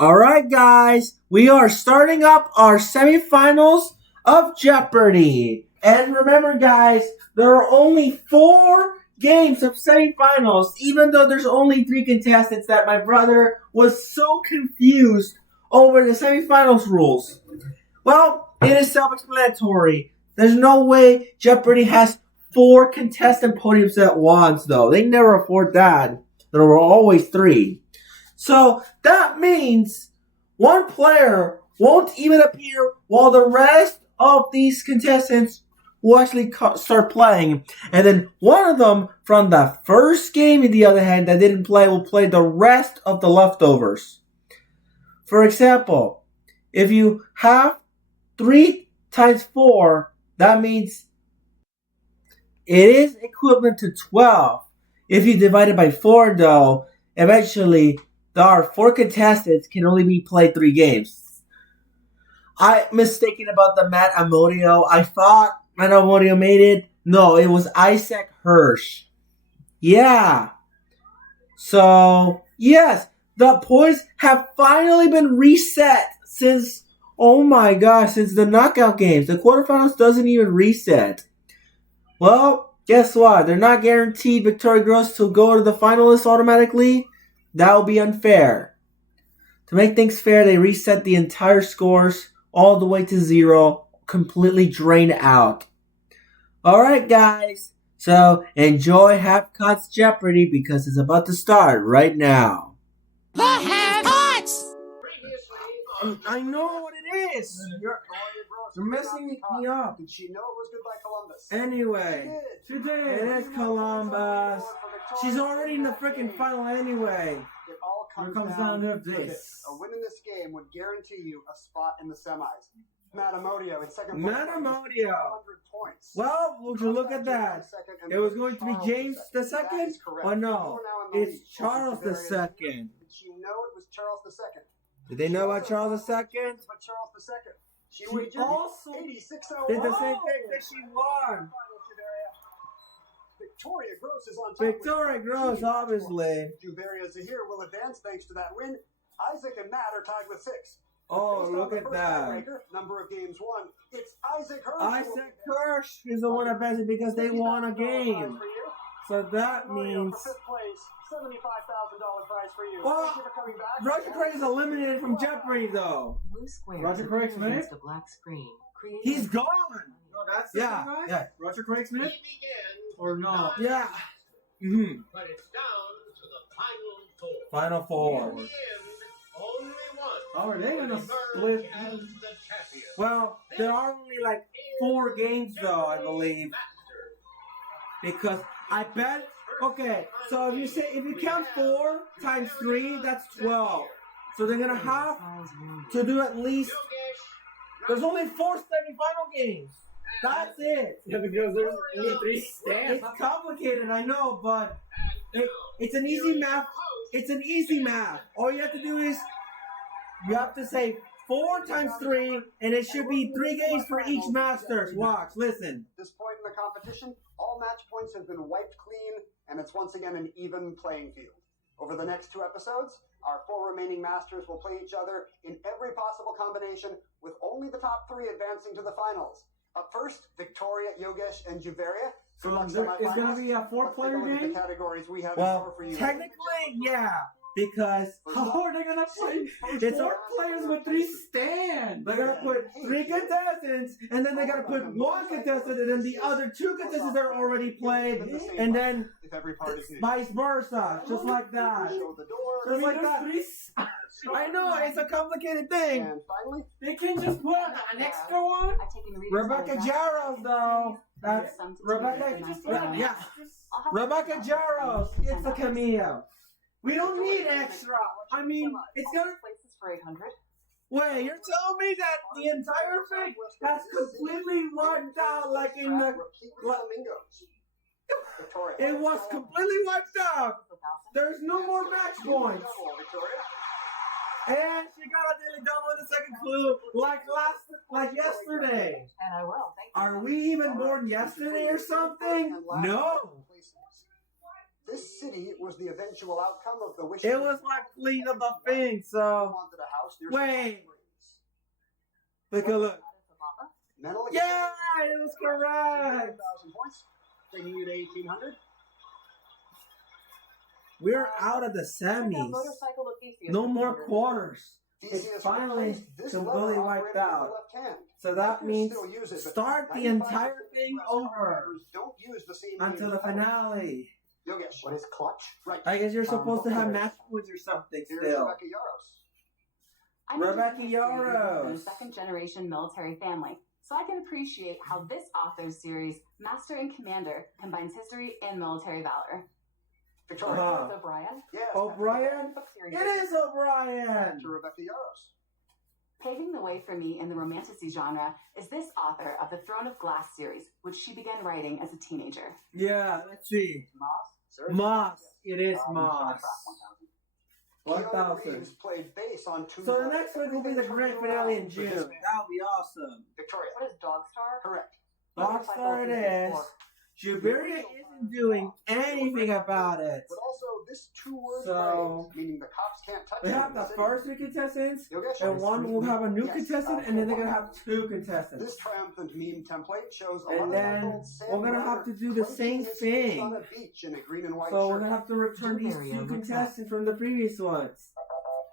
Alright guys, we are starting up our semifinals of Jeopardy. And remember guys, there are only 4 games of semifinals, even though there's only 3 contestants that my brother was so confused over the semifinals rules. Well, it is self-explanatory. There's no way Jeopardy has 4 contestant podiums at once though. They never afford that. There were always 3. So that means one player won't even appear while the rest of these contestants will actually start playing. And then one of them from the first game, on the other hand, that didn't play will play the rest of the leftovers. For example, if you have 3 times 4, that means it is equivalent to 12. If you divide it by 4 though, eventually there are 4 contestants can only be played 3 games. I'm mistaken about the Matt Amodio. I thought Matt Amodio made it. No, it was Isaac Hirsch. Yeah. So, yes, the points have finally been reset since, oh my gosh, since the knockout games. The quarterfinals doesn't even reset. Well, guess what? They're not guaranteed Victoria Groce to go to the finalists automatically. That would be unfair. To make things fair, they reset the entire scores all the way to 0, completely drained out. Alright guys, so enjoy Half-Cut's Jeopardy because it's about to start right now. The Half-Cuts! I know what it is! You're messing me up. Did she know it was Goodbye Columbus? Anyway, it is Columbus. She's already in the freaking final anyway. It all comes down to to this. A win in this game would guarantee you a spot in the semis. Matt Amodio in second Matt place. Amodio. 100 points. Well, would you look at that? It was going to be James the second? Or no, it's Charles the second. Did she know it was Charles the second? Did they know about Charles the second? But Charles the second. She also 86-01. Did the same thing that she won. Victoria Groce is on top. Victoria Groce, obviously. Juveria Zaheer will advance thanks to that win. Isaac and Matt are tied with 6. Oh, Based on look the at first that. tiebreaker, number of games won. It's Isaac Hirsch. Isaac Hirsch is the one advancing because they won a game. So that means... For fifth place, $75,000 prize for you. Well, Thank you for coming back. Roger Craig is eliminated from Jeopardy, though. Blue squares Roger Craig Smith? against a black screen. He's gone. No, that's the Yeah, guy? yeah. Roger Craig Smith? Or no? Yeah. Mm-hmm. But it's down to the Final final 4. four. In the end, only one. Oh, are they gonna will split? emerge as the champion. Well, there are only like 4 games, though, I believe. Because I bet... Okay, so if you count 4 times 3, that's 12. So they're going to have to do at least... There's only 4 semifinal games. That's it. Yeah, because there's only 3 stands. It's complicated, I know, but it's an easy math. It's an easy math. All you have to do is you have to say 4 times 3, and it should be 3 games for each Masters. Watch, listen. At this point in the competition, all match points have been wiped clean, and it's once again an even playing field. Over the next 2 episodes, our 4 remaining Masters will play each other in every possible combination, with only the top 3 advancing to the finals. Up first, Victoria, Yogesh, and Juveria. So it's going to be a 4-player game? The categories we have Well, for you. technically, yeah, because How are they going to play? It's 4 players with 3 stands. they're going to put 3 contestants, and then they're going to put 1 contestant, and then the other 2 contestants are already played, and then if every part is needed. vice versa, just like that. Show the door. Just like There's that. 3 I know, it's a complicated thing. And finally, They can just put an extra one. Rebecca Jarros, though. That's Rebecca. Yeah. Rebecca Jarros. It's a cameo. We don't need extra. I mean, it's gonna. places for 800. Wait, you're telling me that the entire thing has completely wiped out, like in the. replete with flamingos. Victoria. It was completely wiped out. There's no more match points. Victoria. And she got a daily double in the second clue, like yesterday. And I will. Thank you. Are we even born yesterday or something? No. This city was the eventual outcome of the wish. It was like Queen of the thing, so. Wanted a house near Wait. Springs. Take a look. Mental Yeah, it was correct. 1,000 points, taking you to 1,800. We're out of the semis. No more quarters. It's Theseus finally replaced this completely lever wiped operated with out. the left hand. So that Actors means still use it, but start the 95% entire of thing US over operators don't use the same until the name. finale. Yogesh. What is clutch? Right. I guess you're supposed to have match points or something Here's still. Rebecca Yaros. I'm Rebecca in Yaros. a second-generation military family, so I can appreciate how this author's series, Master and Commander, combines history and military valor. Victoria. Uh-huh. O'Brien, Yes. O'Brien? book series. It is O'Brien! To Rebecca Yaros. Paving the way for me in the romantasy genre is this author of the Throne of Glass series, which she began writing as a teenager. Yeah, let's see. Moss? Moss. It is Moss. Keanu 1,000. Reeves played bass on two. So the next one will be the grand finale in June. That'll be awesome. Victoria. What is Dogstar? Correct. Rockstar it is. Juveria isn't doing anything about it. But also this two-word So- phrase, meaning the cops can't touch They you have in the city. first three contestants, Yogesh. and one will have a new Yes. contestant, and then they're gonna have two This contestants. triumphant meme template shows And then we're gonna have to do the same thing. on a beach in a green and white So we're shirt. gonna have to return these two contestants from the previous ones.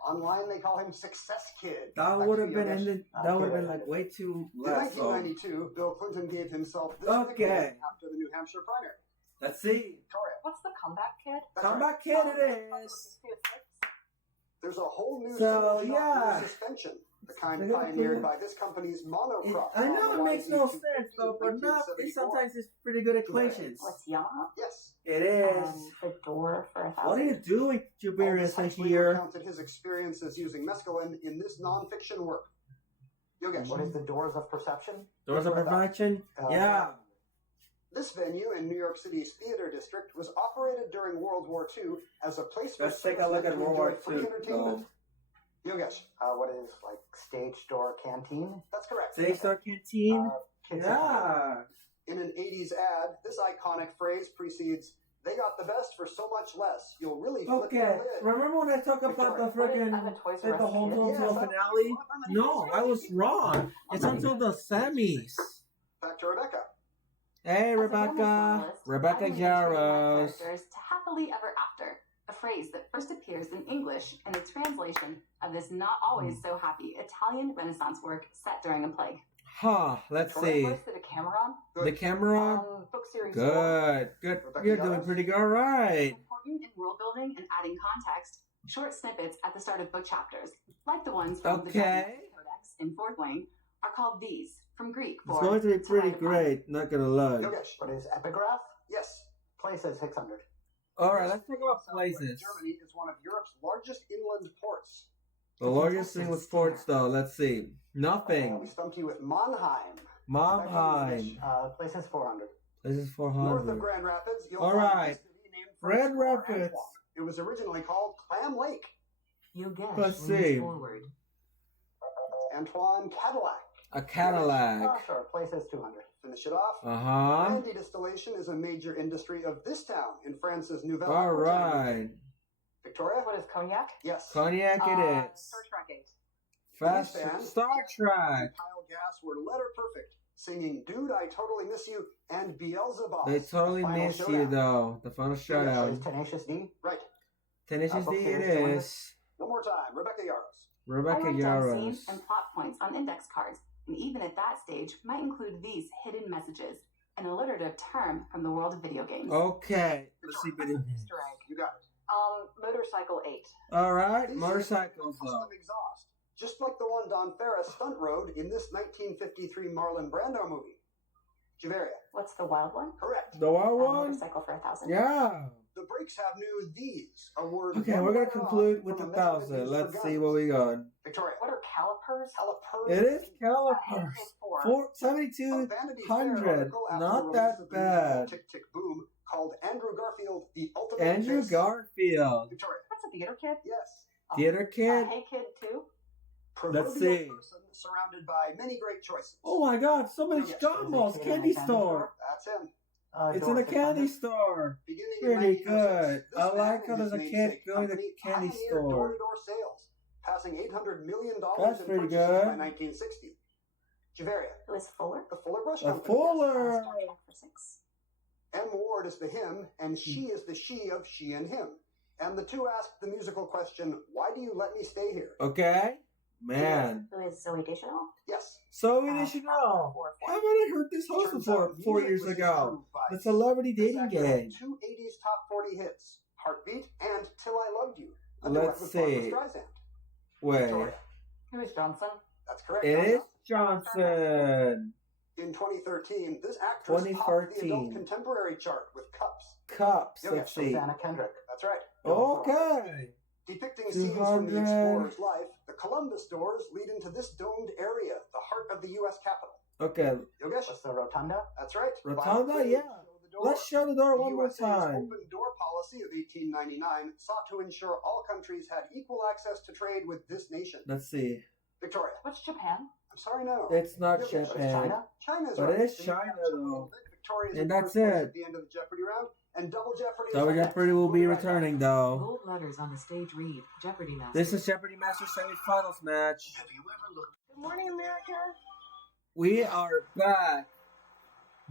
Online, they call him Success Kid. That Back would to have you, been Yogesh. ended. That would have been like way too In less. So 1992, Bill Clinton gave himself this Okay. nickname after the New Hampshire primary. let's see. Victoria. What's the comeback kid? That's Comeback kid it is. There's a whole new So, shot yeah. suspension, the kind They're gonna pioneered put- by this company's monocrop. I know on it the makes no YZ250 sense though, but not. It 1974. sometimes it's pretty good equations. What's Yama? Yes. It is. The door for 1,000. What are you doing, Juveria Aldous Huxley here? recounted his experiences using mescaline in this nonfiction work. Yogesh. What is the doors of perception? Doors of perfection? Yeah. This venue in New York City's theater district was operated during World War II as a place for Let's take a look at to World War enjoy free II. entertainment. Yogesh. What is like stage door canteen? That's correct. Stage Star Canteen? Kids Yeah. In an 80s ad, this iconic phrase precedes, "They got the best for so much less. You'll really flip Okay. the lid." Remember when I talked about the I'm a freaking Toys the R Us home kid. to Yes, finale? No, I was wrong. It's until the semis. Back to Rebecca. Hey, As a Rebecca. romance novelist, Rebecca I've been introducing my Yaros. characters to happily ever after, a phrase that first appears in English in the translation of this not always so happy Italian Renaissance work set during a plague. Huh, let's see. Where's the Decameron? The camera? Book series 4. Good. Good. You're doing pretty good. All right. Important in world building and adding context. Short snippets at the start of book chapters, like the ones from the Okay. Japanese Codex in Fourth Wing, are called these, from Greek It's for going to be pretty write upon. great. Not gonna lie. Yogesh. What is epigraph? Yes. Place is 600. All right, let's talk about Southwest places. Germany is one of Europe's largest inland ports. The largest single sports, though. Let's see. We Nothing. stumped you with Mannheim. Mannheim. Place is 400. This is North of 400. Grand Rapids, you'll All find right. a city named for Grand Explorer Rapids. Antoine. It was originally called Clam Lake. Yogesh Let's leans see. forward. Antoine Cadillac. A Cadillac. Sure. Place is 200. Finish it off. Uh-huh. Brandy distillation is a major industry of this town in France's Nouvelle. All Aquitaine. right. Victoria? What is cognac? Yes. Cognac it is. Star Trek 8. Fast Band. Star Trek. Kyle Gass were letter perfect, singing "Dude, I Totally Miss You" and Beelzebub. They totally The Final miss you, Showdown. though. The final What is showdown. Tenacious D? Right. Tenacious book D it series 200. is. One more time. Rebecca Yaros. Rebecca I write down scenes Yaros. and plot points on index cards, and even at that stage might include these hidden messages, an alliterative term from the world of video games. Okay. Let's see. But Easter egg. You got it. Motorcycle 8. all right. These Motorcycles, are though. custom exhaust, just like the one Don Ferris stunt rode in this 1953 Marlon Brando movie. Juveria. What's the wild one? Correct. The wild one? Motorcycle for 1,000. Yeah. The brakes have new these, a word. Okay, one we're gonna letter conclude off with from the a measurement 1,000. used Let's for see guns. what we got. Victoria. What are calipers? Calipers. It is A calipers. handshake 4. A 7,200. Vanity Fair article after Not the that release of the bad. Tick Tick Boom called Andrew Garfield, the ultimate Andrew kiss. Garfield. Victoria. What's a theater kid? Yes. Theater kid. Hey Kid 2. Proverbial see. person surrounded by many great choices. Oh my god, so many Yes. gumballs. Candy store. That's him. It's in a candy store. Beginning Pretty in 1906, good. this I man like and how his there's a namesake kid going to company candy pioneered store. door-to-door sales, passing $800 million That's in pretty purchases by good. 1960. Juveria, Who is Fuller? the Fuller Brush A Company. Fuller. Star Trek for 6. M. Ward is the him, and she is the she of she and him. And the two ask the musical question, why do you let me stay here? Okay? Man. Who is Zoe Deschanel? Yes. So we should know. Haven't I heard this host Turns before out 4 music years was his ago? true vice. The celebrity This dating actor had game. two 80s top 40 hits, Heartbeat and Till I Loved You. A Let's duet with Barbra see. Streisand. Wait. Victoria. Who is Johnson? That's correct. It Donna. is Johnson. In 2013, this actress topped the 2013. adult contemporary chart with Cups. Cups. Yogesh Let's see. Susanna Kendrick. That's right. Okay. Depicting scenes from the 200. explorer's life, the Columbus doors lead into this domed area, the heart of the U.S. Capitol. Okay. Yogesh? What's the rotunda? That's right. Rotunda, Violent yeah. show the door. Let's show the door The one more USA's time. open door policy of 1899 sought to ensure all countries had equal access to trade with this nation. Let's see. Victoria. What's Japan? I'm sorry, no. It's not Yogesh, it's Japan. China. China's But right. it is So you China, catch up a little though. bit. Victoria's And in that's first place it. at the end of the Jeopardy round, and Double Jeopardy. Double is next. Jeopardy will be We'll right returning, back. though. Bold letters on the stage read Jeopardy Master. This is Jeopardy Master Semifinals match. Have you ever looked Good morning, America. We are back.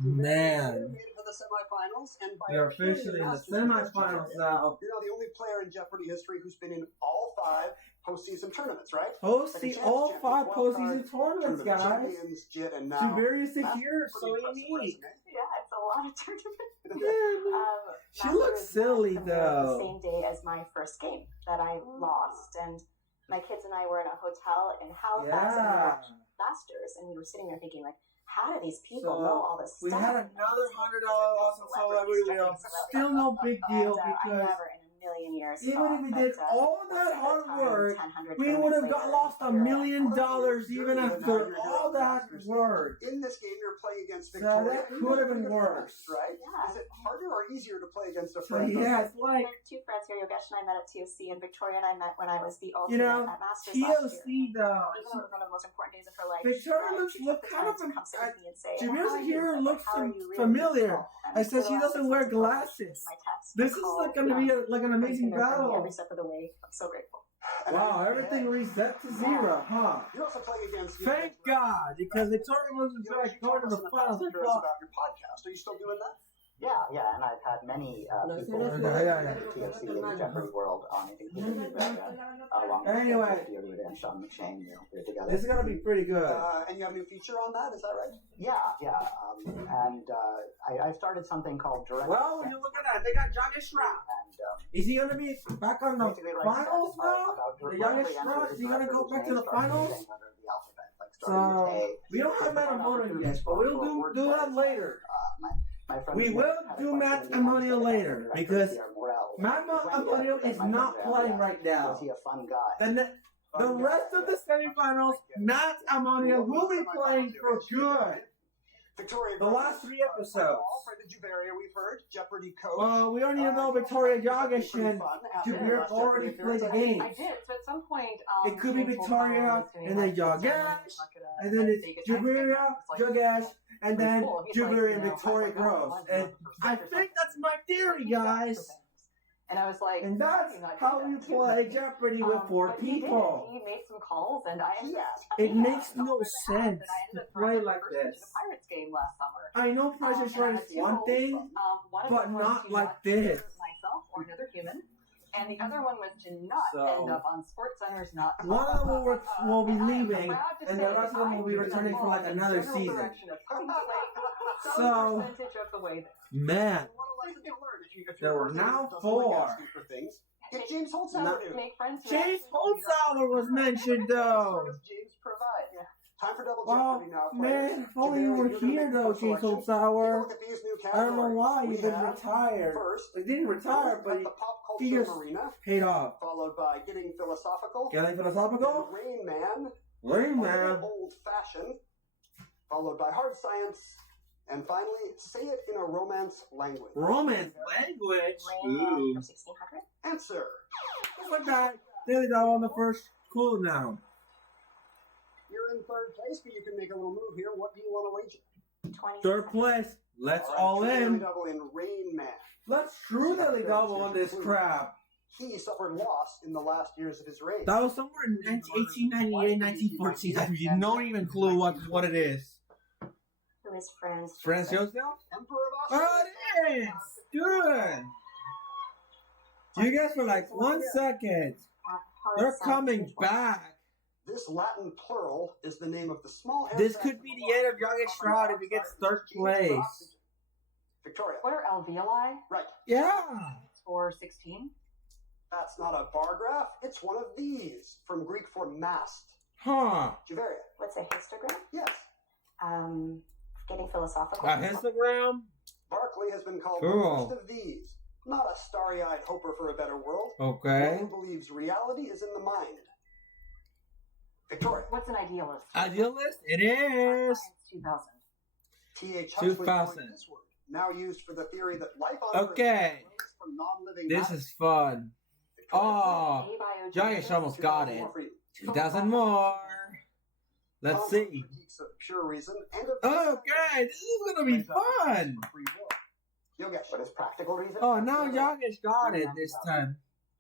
We Man. made it to the semifinals, and by We are a purely officially in the Masters semifinals Jeopardy, now. You're now the only player in Jeopardy history who's been in all 5 postseason tournaments, right? Hosting Second all chance 5 champions, postseason tournaments, Tournament guys. champions, JIT, and now Juveria is that's here, pretty so impressive unique. resume. Yeah, it's a lot of tournaments. Yeah, She looks silly, The though. same day as my first game that I lost, and my kids and I were in a hotel in Halifax, and we Yeah. watched Masters, and we were sitting there thinking, like, how do these people So, know all this We stuff? had another $100 loss on Celebrity Wheel. Still no big deal I because never in a million years even thought if we that, did all that once at a hard time, work, 1000 we would have tournaments got later, lost $1 million even Now after you're all doing that Masters. work. In this game, you're playing against So Victoria. that and could you've have got been good worse. friends, right? Yeah. Is it harder or easier to play against a So friend? yeah, it's I like have 2 friends here. Yogesh and I met at TOC, and Victoria and I met when I was the ultimate You know, at Masters last TOC year. though. Even though it was one of the most important days of her life, Victoria she look took the kind time of to come sit with me and say, Juveria "How are you?" here Like, looks "How are you really?" familiar. And I said for she the last doesn't 6 wear months, I called glasses. my test. This I is called, going to be like an amazing been there for me battle. every step of the way. I'm so grateful. And Wow, I- everything reset to 0, huh? You're also playing against. Thank God, because Victoria wasn't back going to the finals. I thought, about your podcast. Are you still doing that? Yeah, and I've had many people Yeah, in yeah. the TFC and the Jeopardy world on it, including along with Anyway. Theory and Sean McShane, we're together. this is going to be pretty good. And you have a new feature on that, is that right? Yeah. And I started something called Direct Well, when you look at that, they got Yogesh Raut. and Is he going to be back on the basically write finals stuff now? about The directly youngest answers Raut, is he going to go directly back to the starting finals? with the letter of the alphabet, like starting with So, A. we don't have matrimonial yet, but we'll do that later. My friend We will had a do question matrimonial about later, director because Pierre Morel. Matrimonial is not playing right now. Was he a fun guy? The rest of the semifinals, Matt Ammonia will be playing for good. Victoria The Groce, last 3 episodes. For the Juveria, we've heard. Jeopardy coach. Well, we don't need to know Victoria Yogesh and Juveria Jeopardy already played the game. I did. So at some point, It could be James Victoria, Wolfman was doing, and then like, some Yogesh, ceremony, like, and then it's Vegas Ice Cream. Juveria, It's like- Yogesh, and then cool. He's like, Juveria and you know, Victoria I forgot Groce. what And it was, I or think something. that's my theory, guys. And I was like, And that's "How do you not how do we that?" play Jeopardy with 4 but he did. people. He made some calls, and I ended up. It yeah, makes I no was really happy sense that I ended up to play throwing like first into this. the Pirates game last summer. I know Price is And I Right had is 2 one goals. thing, One of but them was not to like not this. hurt myself or another human, and the other one was to not So- end up on SportsCenter's not. one of them will be And I am leaving, proud to and say the rest of them I will be did returning for like along the another general season. direction of putting like some So- percentage of the way there. Man, What a lesson to learn if you There were now doesn't 4. like asking for things. Get James Holtzhauer to. Make friends. who James actually- Holtzhauer was mentioned though. Service James provide. Yeah. Time for double Well, jeopardy now, man, players. if only you Juveria, were you're gonna here make though, the James selection. Take a Holtzhauer. look at these new I don't know categories. why We you've been have retired. First, He didn't retire, but at the pop he culture just arena, paid off. followed by Getting Philosophical, Getting philosophical? Rain Man, Rain Man. Old Fashioned, followed by Hard Science, and finally, Say It in a Romance Language. Romance language. Rain Man Ooh. from 1600. Answer. Just like that. Nearly got on the first clue now. You're in third place, but you can make a little move here. What do you want to wager? 20. Third place. Let's All right, all True Daily in. Double in Rain Man. Let's true daily double on this crap. He suffered loss in the last years of his reign. That was somewhere in 1898, 1914. I have no even clue what it is. Who is Franz? Franz Joseph? Emperor of Austria. Oh, it is! Good! You guys for like 1 second. They're coming back. This Latin plural is the name of the small. This could be the end of Yogesh Raut if he gets third place. Victoria. What are alveoli? Right. Yeah! For 16? That's not a bar graph. It's one of these, from Greek for mast. Huh. Juveria. What's a histogram? Yes. Getting philosophical. A histogram? Barclay has been called Cool. the first of these. Not a starry-eyed hoper for a better world. Okay. One who believes reality is in the mind. Victoria. What's an idealist? Idealist? It is! Science 2000. T.H. Huxley 2000. coined this word, now used for the theory that life on Earth Okay. flows from non-living This matter. is fun. Oh, Abiogenesis. Yogesh almost got it. 2000 more for you. 2,000 more. Let's Common see. critiques of pure reason and of Okay, this is gonna be fun. free will. Yogesh. What is practical reason? Oh, now Yogesh got it this time.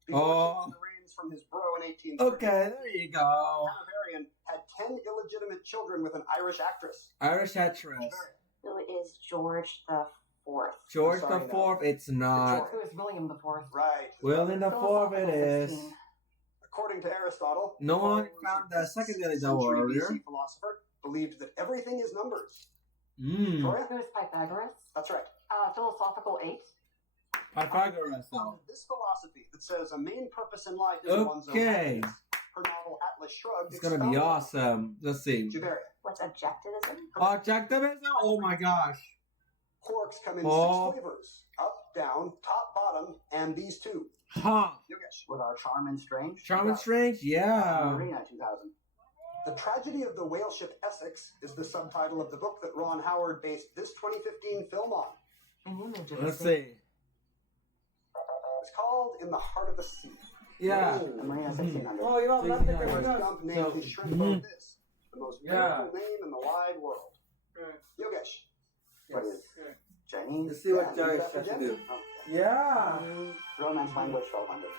Before Oh. taking the reins from his bro in 1830, Okay, there you go. Hanoverian had 10 illegitimate children with an Irish actress. Irish actress. Who is George the Fourth? George Sorry, the Fourth, it's not. Who is William the Fourth? Right. William the Fourth, it is. According to Aristotle, No one found the second daily double century earlier. BC philosopher believed that everything is numbers. Mmm. Victoria? Who is Pythagoras? That's right. Philosophical 8. Pythagoras, though. This philosophy that says a main purpose in life is one's own Okay. happiness. Her novel Atlas Shrugged. It's gonna be awesome. Let's see. Juveria. What's objectivism? Objectivism? Oh my gosh. Quarks come in Oh. 6 flavors: up, down, top, bottom, and these two. Huh. Yogesh. With our charm and strange? Charm and Strange? Yeah. Marina 2000. The Tragedy of the Whale Ship Essex is the subtitle of the book that Ron Howard based this 2015 film on. An image of Let's a city. see. It's called In the Heart of the Sea. Yeah. The Marina 1600. Oh, you know, Forrest nothing Gump named his shrimp boat this, the most Yeah. beautiful name in the wide world. Yogesh. What is Jenny? Let's see what Yeah, Joyce after has to Jenny. do. Yeah. Romance language 1200.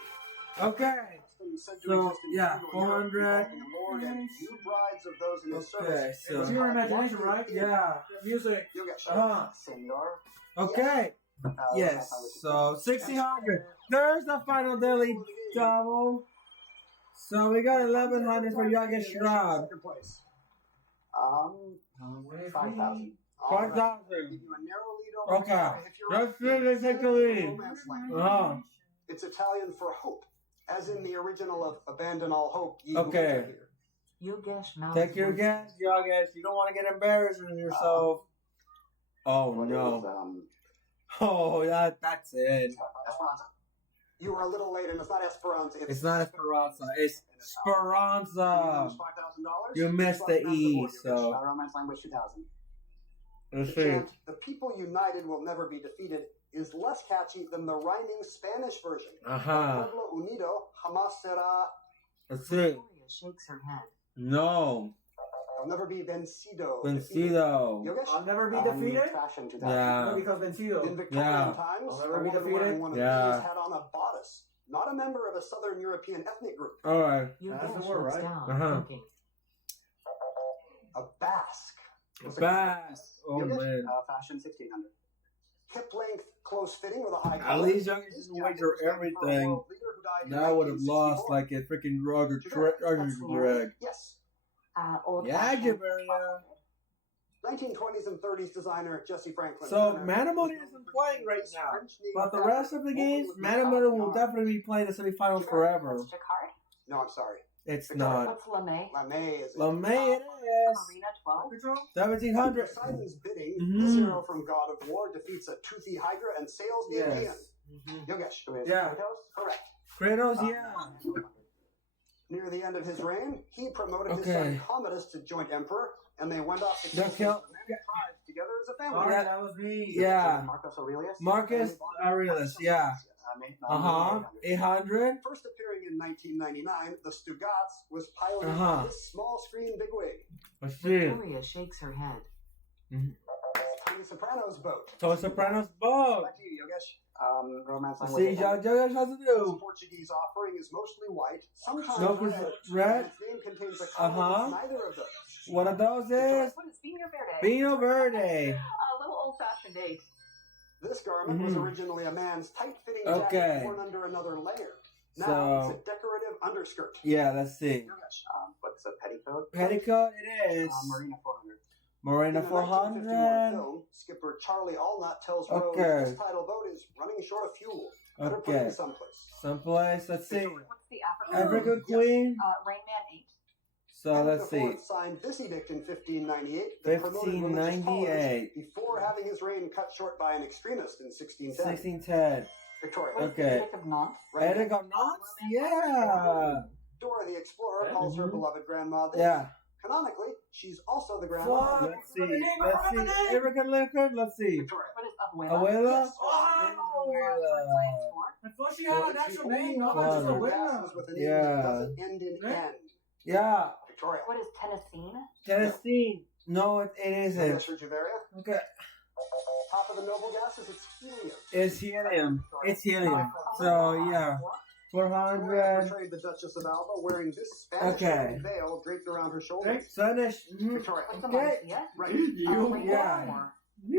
Okay. Said to So, exist in yeah, feudal 400. Europe, involving a lord and new brides of those in his Okay, service. so- It's your imagination, right? Yeah. Music. Yogesh. Senor. Okay. Yes. So 1600. There's the final daily double. So we got 1100 for Yogesh Raut. Second place. 5,000. All right. 5,000. Give you a narrow lead over Okay. here. If you're Let's see if they take the lead. romance language. Oh. It's Italian for hope, as in the original of Abandon All Hope. Ye who Okay. enter here. Yogesh Take your guess, Yogesh. You don't want to get embarrassed with yourself. Oh What no. is, Oh, that's it. Esperanza. You were a little late, and it's not Esperanza. It's not Esperanza. It's Speranza. $5,000. You missed the E, so romance language 2000. let's The see. chant, "The people united will never be defeated," is less catchy than the rhyming Spanish version. Uh-huh. Pueblo unido jamás será. Let's see. Victoria shakes her head. No. Will never be vencido. Vencido. Yogesh? I'll never be defeated. Fashion 2000. Yeah. Because vencido. In Victorian Yeah. times, I'll a never be woman defeated. wearing one of Yeah. these had on a bodice, not a member of a Southern European ethnic group. All right. That's the Yogesh word, looks right? down, Uh-huh. thinking. A Basque. Fast. Oh man. Fashion 1600. Hip length, close fitting with a high At collar. least Yogesh didn't wager everything. Now I would have lost like a freaking Roger Greg. Yes. Old Yeah, fashioned. Juveria. 1920s and 30s designer Jesse Franklin. So Manamudi isn't playing right now, but the rest of the games, Manamudi will definitely be playing the semifinals forever. What's Jacquard? No, I'm sorry. It's not. What's LeMay? LeMay is LeMay it is. Marina 12. 1700. Poseidon's bidding, Mhm. this hero from God of War defeats a toothy hydra and sails the Aegean. Yes. Yogesh. Who is Yeah. Kratos? Correct. Kratos, yeah. Near the end of his reign, he promoted his Okay. son Commodus to joint emperor, and they went off to That's kill Kel- tribes together as a family. Sorry, Yeah. that was me. Yeah. Marcus Aurelius? Marcus Aurelius, yeah. Uh-huh. 800. First appearing in 1999, the Stugats was piloted Uh-huh. by this small screen bigwig. Let's see. Victoria shakes her head. Tiny Soprano's boat. Tony Soprano's boat. Back to you, Yogesh. Romance Let's language. see, Jogesh has to This do. Portuguese offering is mostly white, sometimes No, red. red. Its name contains a color Uh-huh. that's neither of those. One of those is What is Vino Verde? Vino Verde. A little old-fashioned date. This garment was originally a man's tight-fitting jacket Okay. worn under another layer. Now So- it's a decorative underskirt. Yeah, let's see. Yogesh. What's a petticoat? Petticoat it is. Marina 400. Marina In a 1951 400. film, skipper Charlie Allnut tells Rose Okay. this title boat is running short of fuel. Better put Okay. it someplace. Someplace, let's see. What's the African? African Queen. Rain Man 8. So Henry let's see. IV signed this edict in 1598 that promoted religious 1598. tolerance before having his reign cut short by an extremist in 1610. 1610. Victoria. What is Okay. the Edict of Nantes? Right. Edict of Nantes? Yeah. Dora the Explorer calls her beloved grandma this. Yeah. Canonically, she's also the grandma. Fuck. Let's see. Let's see. African Lincoln. Let's see. Victoria. What is Abuela? Abuela. Yes. Abuela. I thought she had an actual name, not Father. just a winner. Passes with a name Yeah. that doesn't end in Right? N. Yeah. Victoria. What is Tennessee? Tennessee. No, it isn't. Yes, for Juveria. Okay. Top of the noble gases, it's helium. It's helium. It's helium. So, yeah. Victoria 400. portrayed the Duchess of Alba wearing this Spanish Okay. veil draped around her shoulders. Spanish. Victoria. What's a Okay. Marcia? Right. Yeah.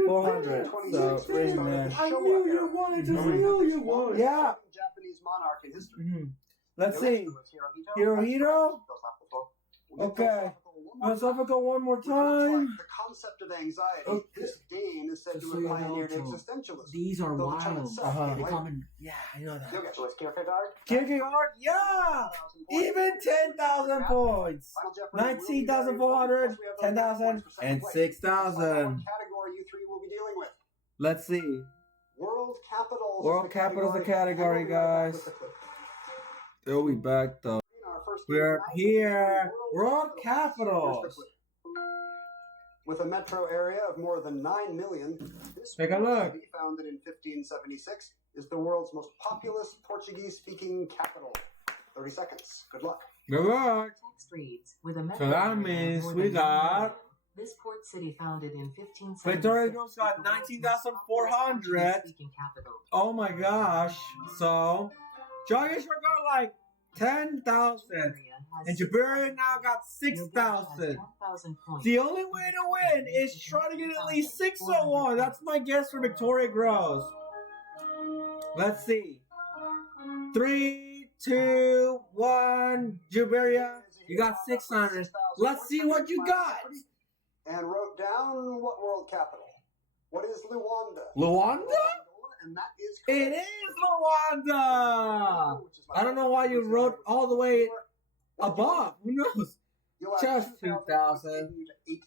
400. 26 So, wait a minute. I knew you wanted to feel you wanted. Yeah. Japanese monarch in history. Mhm. Let's see. Hirohito. Hirohito. Philosophical. Okay. Philosophical one more time. The concept of anxiety. Okay. This Dane is said Just to so have you know, pioneered too, existentialism. These are Though the term wild. itself Uh-huh. may They come in. Yeah, I know that. Yogesh. Was Kierkegaard? Kierkegaard, yeah! Even 10,000 points. Final Jeopardy 19,400, will be very 10,000, important for second and place. 6,000. What category you three will be dealing with? Let's see. World capitals. World is the capitals is the category, And we'll be right back guys. with the clip. They'll be back though. Our first We're game here. tonight, World Here's the capitals. clip. With a metro area of more than 9 million, this Take a look. city, founded in 1576, is the world's most populous Portuguese-speaking capital. 30 seconds. Good luck. Good luck. Text reads, with a So that means we got this port city founded in 1576. Victoria Groce got 19,400. Speaking capital. Oh my gosh. So Jogesh got like 10,000. And Juveria now got 6,000. 10,000 points. The only way to win is try to get at least 601. That's my guess for Victoria Groce. Let's see. 3, 2, 1. Juveria, you got 600. Let's see what you got. And wrote down what world capital. What is Luanda? Luanda? And that is It correct. is Luanda. I don't know why you wrote all the way above. Who knows? You have Just 2,000. 8,000.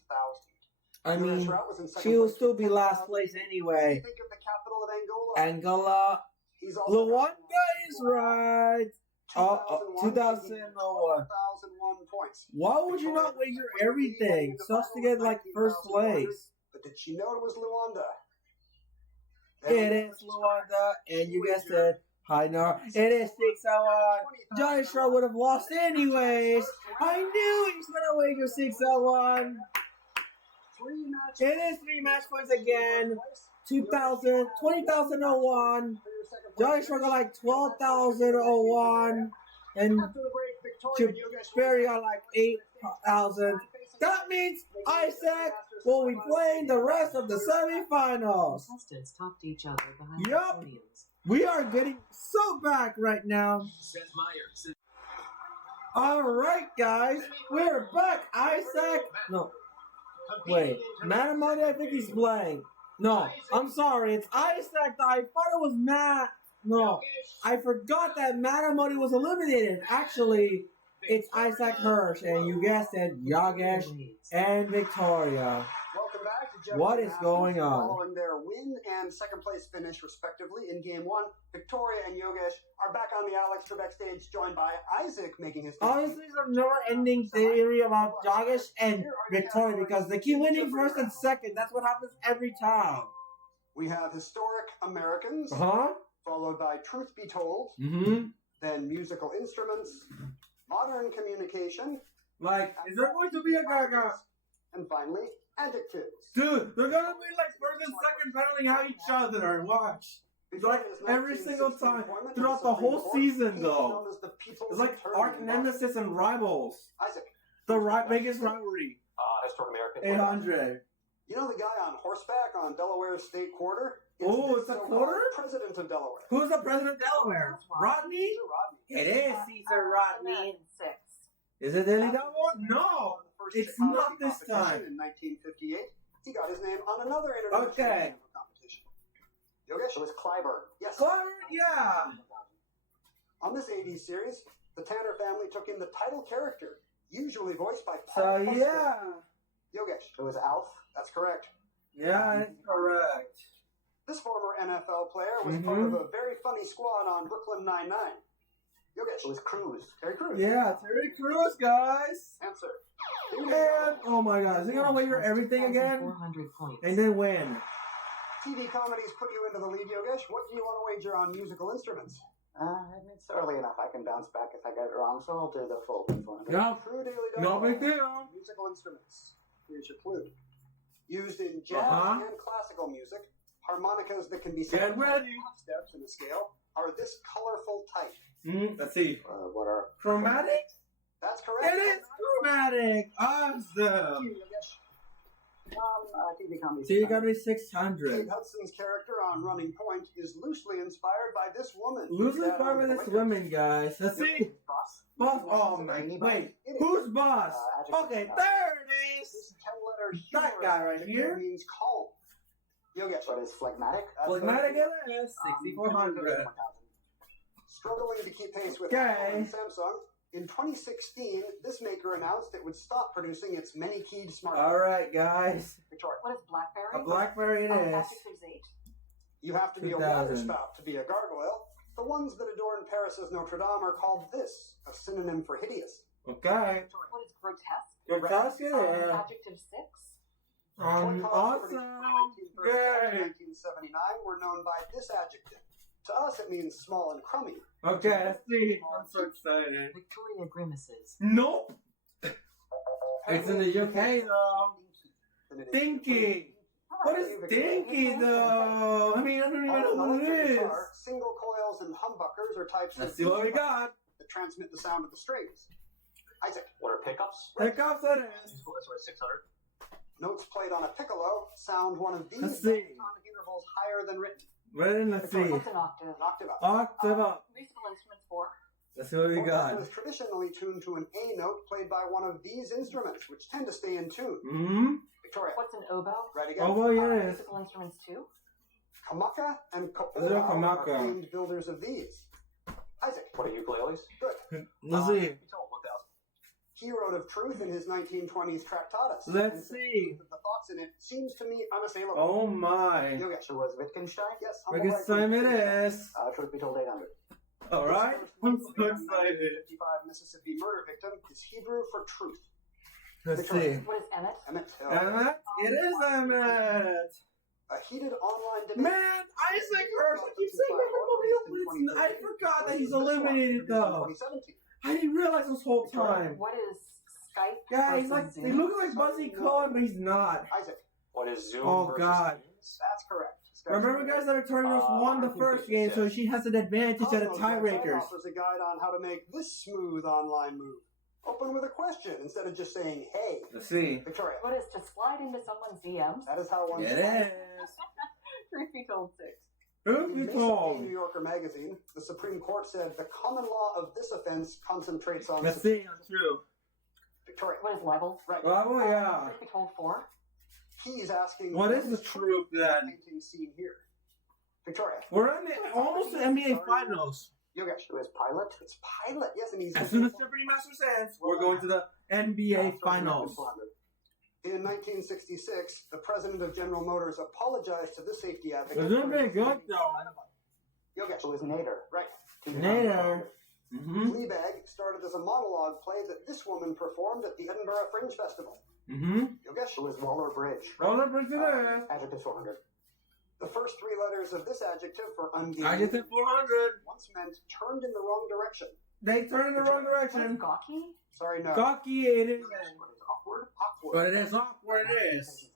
I mean, Yogesh Raut was in second she will place still with be last 10,000. place What do you anyway. think of the capital of Angola? Angola. He's also Luanda is right. 2001. 1,001 points. Why would you not wager everything? Just to get like first place. But did she know it was Luanda? It is Luanda, and you guessed it. Hi, Nora. It is 601. Jogesh Raut would have lost anyways. I knew he's gonna wager 601. It is 3 match points again. 2,000, 20,001. Jogesh Raut got like 12,001. And Juveria got like 8,000. That means Isaac will be playing the rest of the semifinals. Contestants talked to each other behind Yup. the podiums. We are getting so back right now. Alright, guys. We're back. Isaac. No. Wait. Matamodi, I think he's playing. No. I'm sorry. It's Isaac. I thought it was Matt. No. I forgot that Matamodi was eliminated. Actually, it's Isaac Hirsch. And you guessed it, Yogesh and Victoria. Welcome back to Jeopardy What is Masters. going on? Following their win and second place finish, respectively, in Game 1, Victoria and Yogesh are back on the Alex Trebek stage, joined by Isaac making his debut. Obviously, there's a never-ending theory about Yogesh and Victoria because they keep winning first and second. That's what happens every time. We have historic Americans, Huh? followed by Truth Be Told, Mm-hmm. then musical instruments, modern communication, Like, is there going to be a Gaga? and finally, Adjectives. Dude, they're gonna be like first and second battling out each other. Watch. It's like every single time throughout the whole season, though. It's like arch nemesis and rivals. Isaac. The biggest rivalry. Historic American. 800. You know the guy on horseback on Delaware's state quarter? Oh, the it's a so-called quarter? President of Delaware. Who's the president of Delaware? Rodney? It is Caesar Rodney. Is it really that one? No, it's not this time. In 1958, he got his name on another international Okay. competition. Yogesh? It was Clyburn. Yes. Clever, yeah. On this 80s series, the Tanner family took in the title character, usually voiced by So Paul Fuster. yeah, Yogesh. It was Alf. That's correct. yeah, that's correct. This former NFL player was part of a very funny squad on Brooklyn Nine-Nine. Yogesh. It was Cruz. Terry Crews. Yeah, Terry Crews, guys. Answer. And oh my God, is he gonna wager everything again 400 points. and then win? TV comedies put you into the lead, Yogesh. What do you want to wager on musical instruments? It's early enough. I can bounce back if I get it wrong, so I'll do the full 100. No, True Daily no Double. big deal. Musical instruments. Here's your clue. Used in jazz Uh-huh. and classical music, harmonicas that can be Get set ready. steps in a scale are this colorful type. Let's see. What are Chromatic? That's correct. It is chromatic. Awesome. TV comedy? So you got me Kate 600. Hudson's character on Running Point is loosely inspired by this woman. Loosely That inspired by this Lincoln. woman, guys. Let's see. Boss. Boss. Oh my. Wait. Who's boss? Okay, there it is. This 10-letter That guy right here. means calm. Yogesh. What is phlegmatic? Phlegmatic it is. 6,400. Struggling to keep pace with Okay. Apple and Samsung, in 2016, this maker announced it would stop producing its many-keyed smartphone. All right, guys. Victoria, What is BlackBerry? A BlackBerry it is. Adjectives 8. you have to be a 2000. water spout to be a gargoyle. The ones that adorn Paris's Notre Dame are called this, a synonym for hideous. Okay. What is grotesque? Grotesque it is. Adjective 6. Toy cars Awesome. produced from 1930 Yay. to 1979 were known by this adjective. To us, it means small and crummy. Okay, let's see. I'm so excited. Victoria grimaces. Nope. It's in the UK though. Dinky. What is dinky though? I mean, I don't even know what it is. Single coils and humbuckers are types Let's of see what we got. that transmit the sound of the strings. Isaac, What are pickups? Pickups it is. That's worth 600. notes played on a piccolo sound one of these Let's see. on intervals higher than written. Well, let's see. What's an octave? An octave up. Octave up. Musical instruments 4. Let's see what we Orchestra got. is traditionally tuned to an A note played by one of these instruments, which tend to stay in tune. Hmm. Victoria, What's an oboe? right again. Oh, well, yes. Musical instruments 2. Kamaka and Is it a Ko'olau are kamaka? famed builders of these. Isaac, What are ukuleles? good. Let's see. You tell 1,000. He wrote of truth in his 1920s Tractatus. Let's and said see. The thoughts in it seems to me unassailable. Oh my. Yogesh, It was Wittgenstein. yes, Look at time it is. Truth be told, 800. Alright. I'm so excited. 55 Mississippi murder victim is Hebrew for truth. Let's see. What is Emmett? Emmett Till. Emmett? It is Emmett. A heated online debate. Man, Isaac Hirsch, I keep saying everybody, I forgot that he's eliminated though. 2017. I didn't realize this whole time. What is Skype? Yeah, he's versus like, Zoom? he looks like Buzzy Cohen, but he's not. Isaac, What is Zoom Oh, versus God. Teams? that's correct. Remember, guys, that Victoria Groce won the first game, so she has an advantage at the Cosmos tiebreakers. offers a guide on how to make this smooth online move. Open with a question instead of just saying, hey. Let's see. Victoria, What is to slide into someone's DMs? that is how one It is. Truth be told 6. Who In you May told? New Yorker magazine, the Supreme Court said the common law of this offense concentrates on Let's see. That's true. Victoria. What is libel? Right. Oh, yeah. Truth be told 4. He's asking What is the truth then? painting scene here. Victoria. We're in the, almost the NBA Finals. Yogesh. It was Pilot. It's Pilot, yes, and he's As soon as Jeopardy Masters ends, we're going to the NBA Finals. In 1966, the president of General Motors apologized to the safety advocate. It's gonna be good though. Yogesh. It was Nader. Right. Nader. Mm-hmm. Fleabag started as a monologue play that this woman performed at the Edinburgh Fringe Festival. Mm-hmm. Yogesh. It was Waller Bridge. Well, that brings it in. Adjective 400. The first three letters of this adjective for ungay I get that 400. once meant turned in the wrong direction. They turned in the wrong direction. Gawky? Sorry, no. Gawky ate it. What is awkward? Awkward. But it is awkward, it is.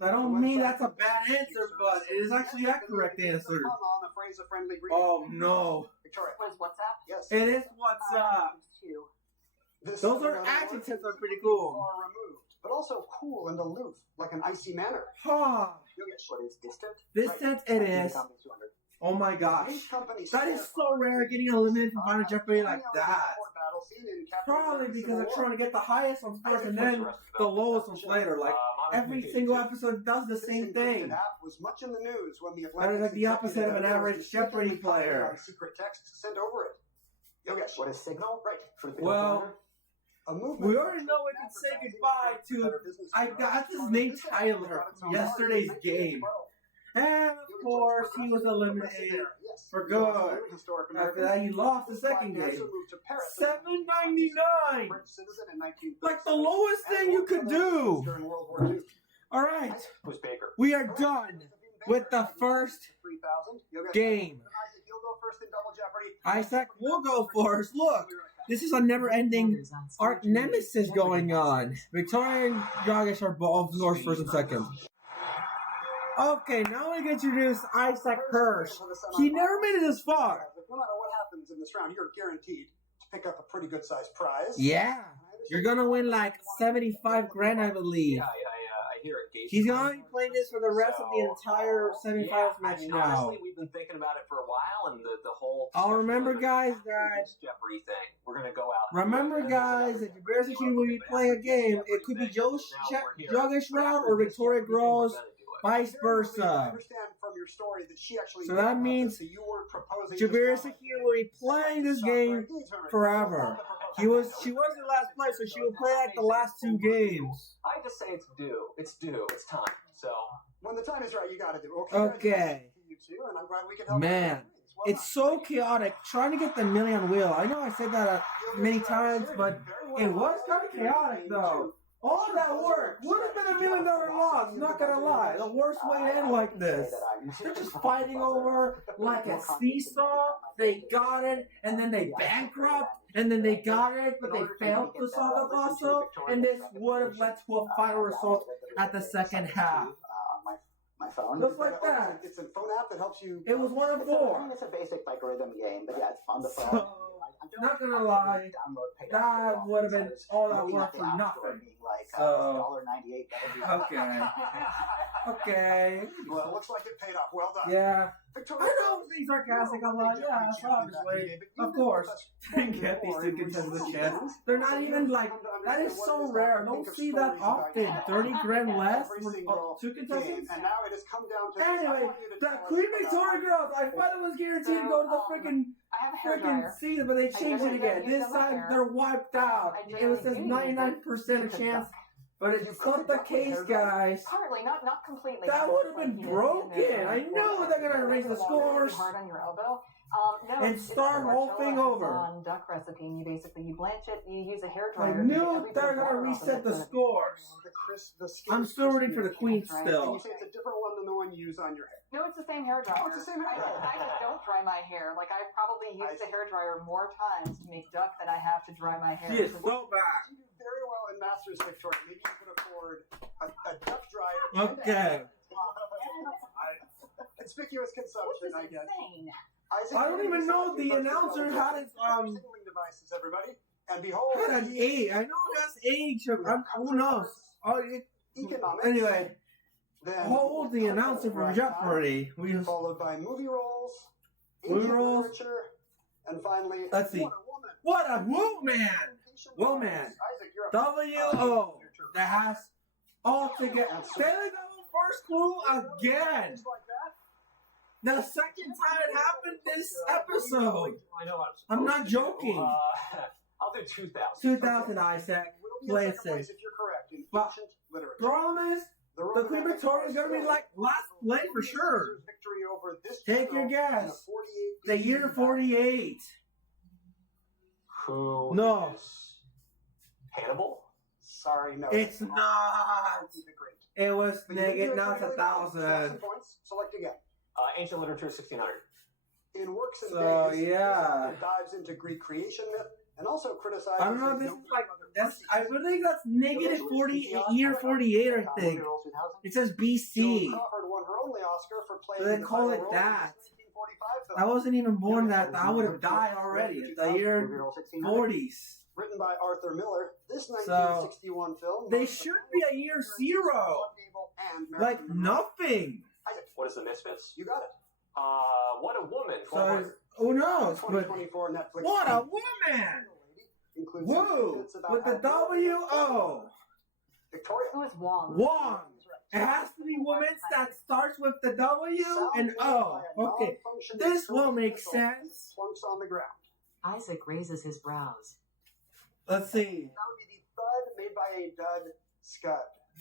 I don't mean that's a bad answer, but it is actually a correct answer. Come on, a phrase of friendly greeting. Oh no. Victoria. What is WhatsApp? Yes. It is what's up. Two. This Those are another adjectives word are pretty cool. Are removed, but also cool and aloof, like an icy manner. Huh. Yogesh. What is distant? Distant it is. Oh my gosh. These companies That is stand so rare getting eliminated from Final Jeopardy like on the that. court battle scene in Captain Probably America because Civil they're War. trying to get the highest ones first and then the lowest ones later. Like every single episode does the This same encrypted thing. app was much in the news when the That is like the opposite of an average was Jeopardy mistakenly player. copied on secret texts sent over it. Yogesh. What is signal? Right. Well, A movement we already know we can say goodbye to. I got his name Tyler from yesterday's game. And of course, he was eliminated for good. After that, he lost the second game. $7.99. Like the lowest thing you could do. All right, Who's Baker? we are done with the first game. Isaac will go first. Look, this is a never-ending arc nemesis going on. Victoria and Yogesh are both yours first and second. Okay, now we can introduce Isaac Hirsch. He never made it this far. No matter what happens in this round, you're guaranteed to pick up a pretty good sized prize. Yeah, you're gonna win like 75 grand, I believe. Yeah, I hear it. He's gonna be playing this for the rest of the entire semifinals match now. Honestly, we've been thinking about it for a while, and the whole. I'll remember, guys, that. Jeopardy thing. We're gonna go out. Remember, guys, that Juveria will be playing a game. It could be Yogesh Raut or Victoria Groce, vice I versa. understand from your story that she actually. So that means you weren't proposing. Juveria will be playing this game forever. She was in last place, so she will play like the last two games. I just say it's due. It's due. It's time. So When the time is right, you got to do. Okay. You too, and I'm glad we could help. Man, it's so chaotic trying to get the million wheel. I know I said that many times, but it was kind of chaotic though. All that work would have been $1 million loss, not gonna lie. The worst way to end like this. They're just fighting over like a seesaw. They got it, and then they bankrupt, and then they got it, but they failed to solve the puzzle, and this would have led to a final result at the second half. My phone. Just like that. It's a phone app that helps you. It was one of I four. mean, it's a basic like rhythm game, but yeah, it's on the phone. So, not gonna lie, that would have been all that work for nothing. Like So, $1.98. okay. Okay. Well, it looks like it paid off. Well done. Yeah. Victoria, I know I'm being sarcastic a lot, yeah, obviously. Of course. Didn't get these two contestants a chance. They're not even like, that is so rare. I don't see that often. 30 grand less for two contestants? And now it has come down to Anyway, the Queen Victoria Girls, I thought it was guaranteed to go to the I have a hair freaking dryer. season, but they changed it again. This time they're wiped out. It says 99% chance, but it's not the case, guys. Partly, not completely. That would have been broken. I know they're gonna raise the scores. Hard on your elbow. No, And start whole thing over. On duck recipe, and you blanch it. You use a hair I dryer. knew they're gonna reset the scores. I'm still rooting for the Queen And still. you say it's a different one than the one you use on your head. No, it's the same hair dryer. Oh, it's the same hair dryer. I just don't dry my hair. Like I've probably used the hair dryer more times to make duck than I have to dry my hair. She is so bad. You do very well in Masters, Victoria. Maybe you could afford a duck dryer. Okay. Conspicuous consumption, I guess. Insane. Isaac, I don't even know the announcer had his signaling devices, everybody. And behold, had an age. I know it has age. Who knows? Economics. Anyway, Then hold the announcer from Jeopardy. followed by movie roles, Movie ancient roles. literature, and finally, Let's see. What a woman. What a woman! Woman. Isaac, you're a W-O. That has all together. Failing the first clue again. Just like that. The second time it happened this episode. I know I'm not joking. I'll do 2,000. 2000, Isaac. Will be in Play it second place safe. if you're correct in But ancient literature. problem is, the Queen Victoria is going to be like last play for sure. Victory over this Take your general in guess. a 48 The year 48. Who No. is Hannibal? Sorry, no. It's not. Keep it great. It was But you did negative, do it now it's really well. 1,000. Points. Select again. Ancient literature, 1600. In Works and So, Days, yeah. it dives into Greek creation myth and also criticizes. I don't know if this is like I believe that's negative Yogesh 48 year 48, I think. It says BC. Joan Crawford won her only Oscar for playing So they the call title it role in the that. 1945 film. I wasn't even born that. I would have died already. The year 40s. Written by Arthur Miller, this 1961 film. They should be a year 0. Like nothing. What is the Misfits? You got it. What a woman. So who knows? But 2024 Netflix. what a woman! Includes Woo! bits about With the W-O. Victoria. Who is Wong? Wong. It has to be women that starts with the W and O. Okay. This will make sense. Plunks on the ground. Isaac raises his brows. Let's see. That would be the thud made by a dud scud.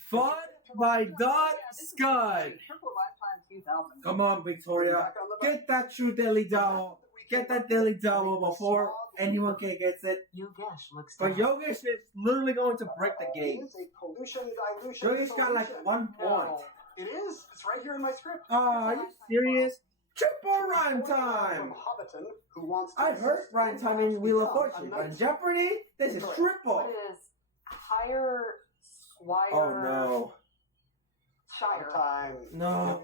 Fun by Dot Scud. Triple Lifetime 2000. Come on, Victoria. Get that true Dilly Double. Get that Dilly Double before anyone can get it. Yogesh looks But down. Yogesh is literally going to break the It game. is a pollution dilution. Yogesh got like solution. 1 point. It is. It's right here in my script. Oh, are you serious? Triple rhyme From time. Hobbiton, who wants to I heard rhyme time in Wheel of Fortune, but in Jeopardy, this is triple. What is higher Squire? Oh no. Shire. Time. No.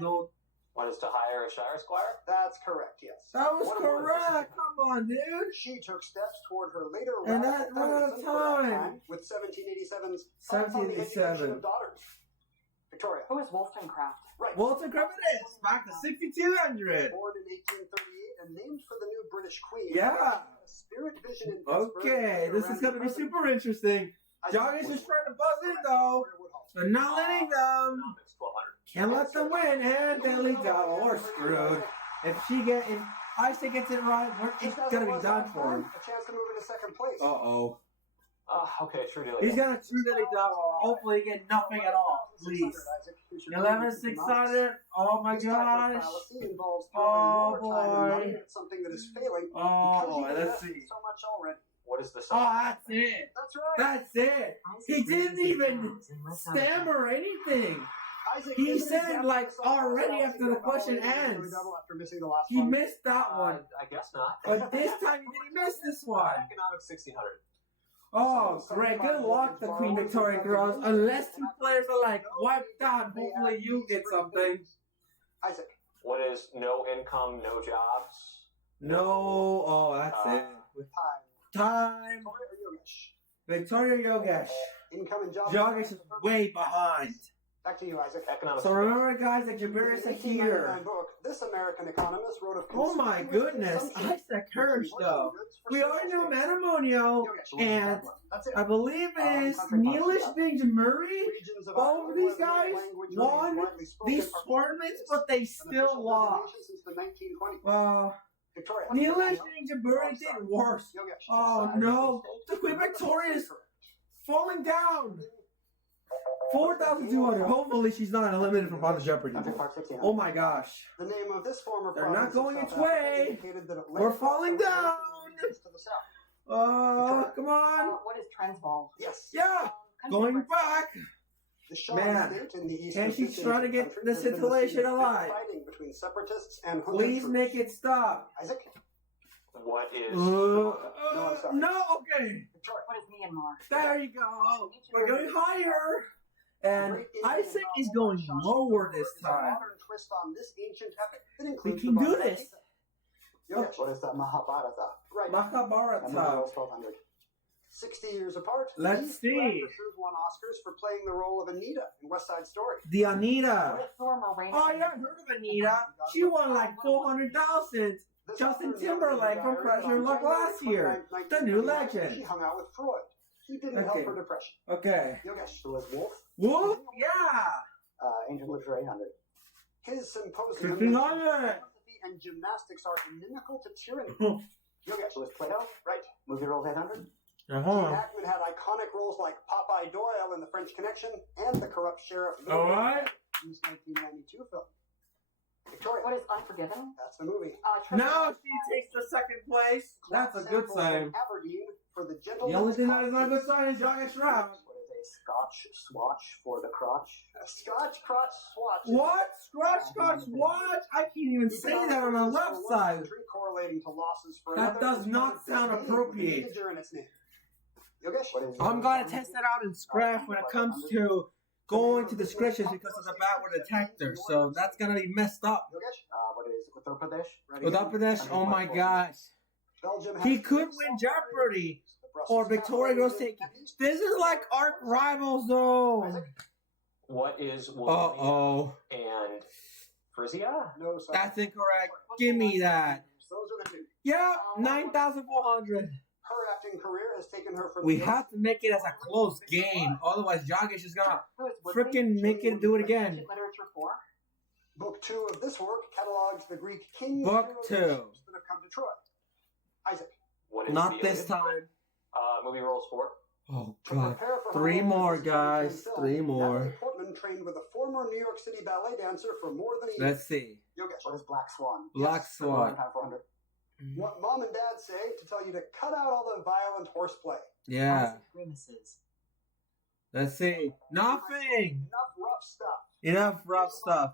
No. What is to hire a Shire Squire? That's correct, yes. That was What a correct. Come on, dude. She took steps toward her later And radical that ran out of feminism for that time. with 1787's Thoughts on the Education 1787. of Daughters. Victoria. Who is Wollstonecraft? Right. Walter Crevitis, back to 6200. Born in 1838 and named for the new British Queen. Yeah. A spirit vision in Pittsburgh. Okay, this is going to be super interesting. Joggers is trying to buzz in, though. They're not letting them. It's 1200. Can't let them win, and Dilly Double. We're screwed. If Isaac gets it right, it's going to be done for him. A chance to move into second place. Uh-oh. Okay, true deal. He's got a true Dilly Double. Hopefully he get nothing at all, please. 11,600. Oh my gosh. Oh boy. Something that is failing. Oh boy, let's see. So much already. What is the Oh, song? that's it. That's right. That's it. He Isaac didn't raises his even brows and lets out a stammer anything. Isaac He isn't said, exactly like, the song already that after the question Always do ends. double after missing the last He one. missed that one. I guess not. But this time he didn't miss this one. Economics 1600. Oh, great. Good luck to Queen Victoria Groce. Unless 2 players are like wiped out, hopefully you get something. Isaac. What is no income, no jobs? No. Oh, that's it. Time. Time. Victoria Yogesh. Victoria Yogesh. Income and job. Yogesh is way behind. Back to you, Isaac. Economics. So remember, guys, that Juveria is here. Book, this American economist wrote of Oh my goodness, Isaac Hirsch, though. We already know Matamonio, and I believe it's Neelish being Murray. Both of these guys won these tournaments, but they still lost. Neelish being Murray did worse. Oh no, the Queen Victoria is falling down. 4,200. Hopefully she's not eliminated from Father Jeopardy. Oh my gosh. The name of this former They're not province of going South its Africa way. indicated that it We're lay falling down. to the south. Come on. What is Transvaal? Yes. Yeah, going back. The Shaw Man, state in the eastern can't she 15th try to get country this has been the scintillation seat of alive? fighting between separatists and junta Please troops. make it stop. Isaac. What is... No, sorry. okay. What is Myanmar? There you go. We're going higher. And Isaac is going lower this time. Modern twist on this ancient epic that We includes can the do Bhagavad this. Gita. Yogesh. What is that Mahabharata? Right. Mahabharata. 1200. 60 years apart. Let's these see. two actresses won Oscars for playing the role of Anita in West Side Story. The Anita. What is Thor Moreno? Oh, yeah, I heard of Anita. She won like 400,000. This Justin author Timberlake from noted in a Pressure and diary Luck on last year. January The new 29, legend. She hung out with Freud. He didn't help Okay. her depression. Okay. Yogesh. Who was Wolf? Whoop, yeah. Ancient Literature 800. His symposium 1500. philosophy and gymnastics are inimical to tyranny. Yogesh. Who was Plato? Right. Movie Rolls 800. Gene Hackman had iconic roles like Popeye Doyle in The French Connection and the corrupt sheriff All right. in this 1992 film. Victoria. What is Unforgiven? That's the movie. Now she takes the second place. That's a good sign. Aberdeen for the The only thing that is not a good sign is Yogesh Raut. What is a Scotch swatch for the crotch? A Scotch crotch swatch. What? Scratch What? I can't even say that on a website. Correlating to losses for That another does not sound appropriate. integer in its name. Yogesh? I'm gonna test that out in Scratch when it comes to going to descriptions because of the backward detector. So that's gonna be messed up. Yogesh? What is Uttar Pradesh? Uttar Pradesh, oh my gosh. Belgium He has could three win self-records. Jeopardy The Brussels or Victoria capital Groce region taking. at least This is like arch rivals though. What is Wallonia Uh-oh. and Frisia? No, sorry. That's incorrect. Give me that. Those are the two. Yeah, 9,400. Her acting career has taken her from We have to make it as a close game. Otherwise, Yogesh is gonna freaking make it do it again. Literature 4. Book 2 of this work catalogs the Greek kings Book and 2. civilizations that have come to Troy. Isaac. What is Not the this time. movie roles for? Oh, To God. prepare for her 3 role in more, this guys. film, 3 Natalie more. Portman trained with a former New York City ballet dancer for more than a year. Let's see. Yogesh. What is Black Swan? Black Yes. Swan. Time 400. What mom and dad say to tell you to cut out all the violent horseplay. Yeah. Isaac grimaces. Let's see. Nothing. Enough rough stuff. Enough rough stuff.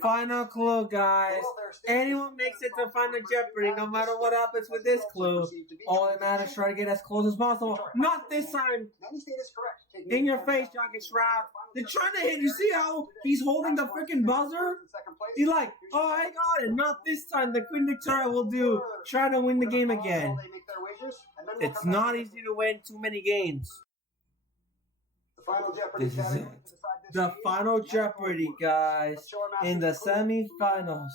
Final clue, guys. Anyone makes it to Final Jeopardy, no matter what happens with this clue, all that matters, try to get as close as possible. Not this time. Any state is correct. In your face, Yogesh Raut. They're trying to hit. You see how he's holding the freaking buzzer? He's like, oh, I got it. Not this time. The Queen Victoria will do. Try to win the game again. It's not easy to win too many games. The Final Jeopardy This is category it. to decide this The week. Final Jeopardy, guys. In the semifinals.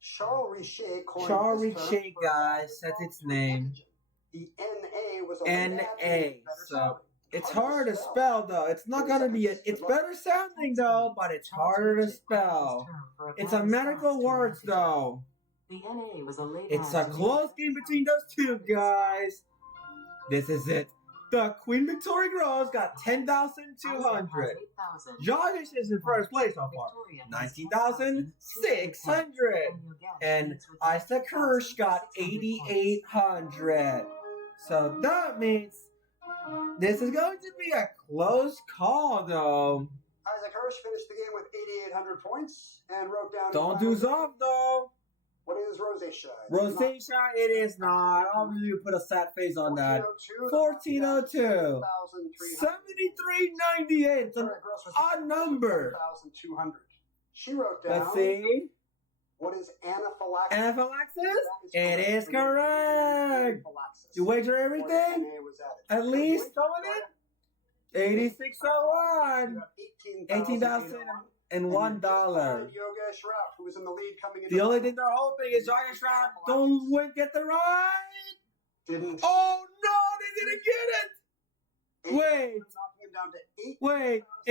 Charles Richer coined Charles this term Richer, for guys. That's its name. The NA was a N-A. So it's hard to spell, though. It's not gonna be it. It's better sounding, though, but it's harder to spell. It's a medical words, though. The NA was a late It's a close game between those two guys. This is it. The Queen Victoria Groce got 10,200. Yogesh is in first place so far. 19,600. And Isaac Hirsch got 8,800. So that means this is going to be a close call, though. Isaac Hirsch finished the game with 8,800 points and wrote down. Don't do soft, though. What is rosacea? Rosacea, it is not. Obviously, you put a sad face on that. 1402. 7398. It's an odd number. 1,200. She wrote down. Let's see. What is anaphylaxis? Anaphylaxis? It is correct. You wager everything? At least some of it? 8601. $18,001. Yogesh Raut, who was in the lead coming in. The only thing they're hoping is Yogesh Raut don't get the right. Didn't. Oh no, they didn't get it. Wait. Knocking him down to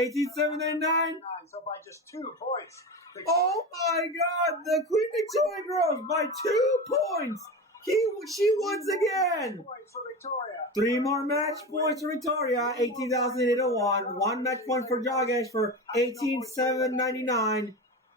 18,799. So by just 2 points. Oh my God! The Queen Victoria Groce by 2 points. She wins again. 3 more match points for Victoria. 18,801. 1 match point for Yogesh for 18,799.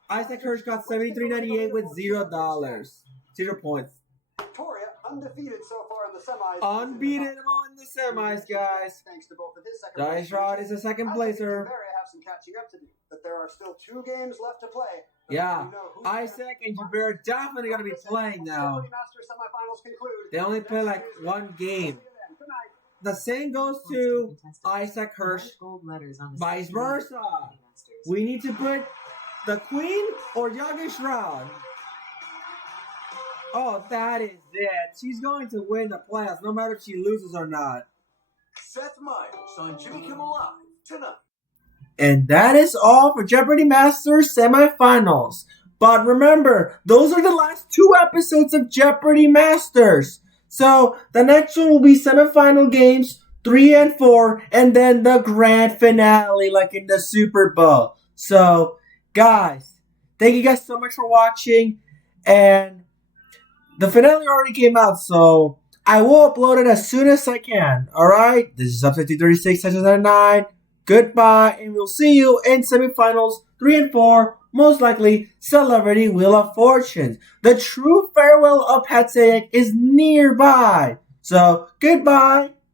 Isaac Hirsch got 73.98 with $0. 0 points. Victoria undefeated so far in the semis. Unbeatable in the semis, guys. Thanks to both of his second. Yogesh Raut is a second placer. Juveria have some catching up to do, but there are still 2 games left to play. Yeah, Isaac and Juveria definitely gonna be playing now. They only play like 1 game. The same goes to Isaac Hirsch. Vice versa. We need to put the Queen or Yogesh Raut. Oh, that is it. She's going to win the playoffs, no matter if she loses or not. Seth Meyers on Jimmy Kimmel Live tonight. And that is all for Jeopardy Masters semifinals. But remember, those are the last 2 episodes of Jeopardy Masters. So the next one will be semifinal games 3 and 4, and then the grand finale like in the Super Bowl. So, guys, thank you guys so much for watching. And the finale already came out, so I will upload it as soon as I can. Alright? This is episode 236, session 9. Goodbye, and we'll see you in semifinals 3 and 4. Most likely, Celebrity Wheel of Fortune. The true farewell of Patsaic is nearby. So, goodbye.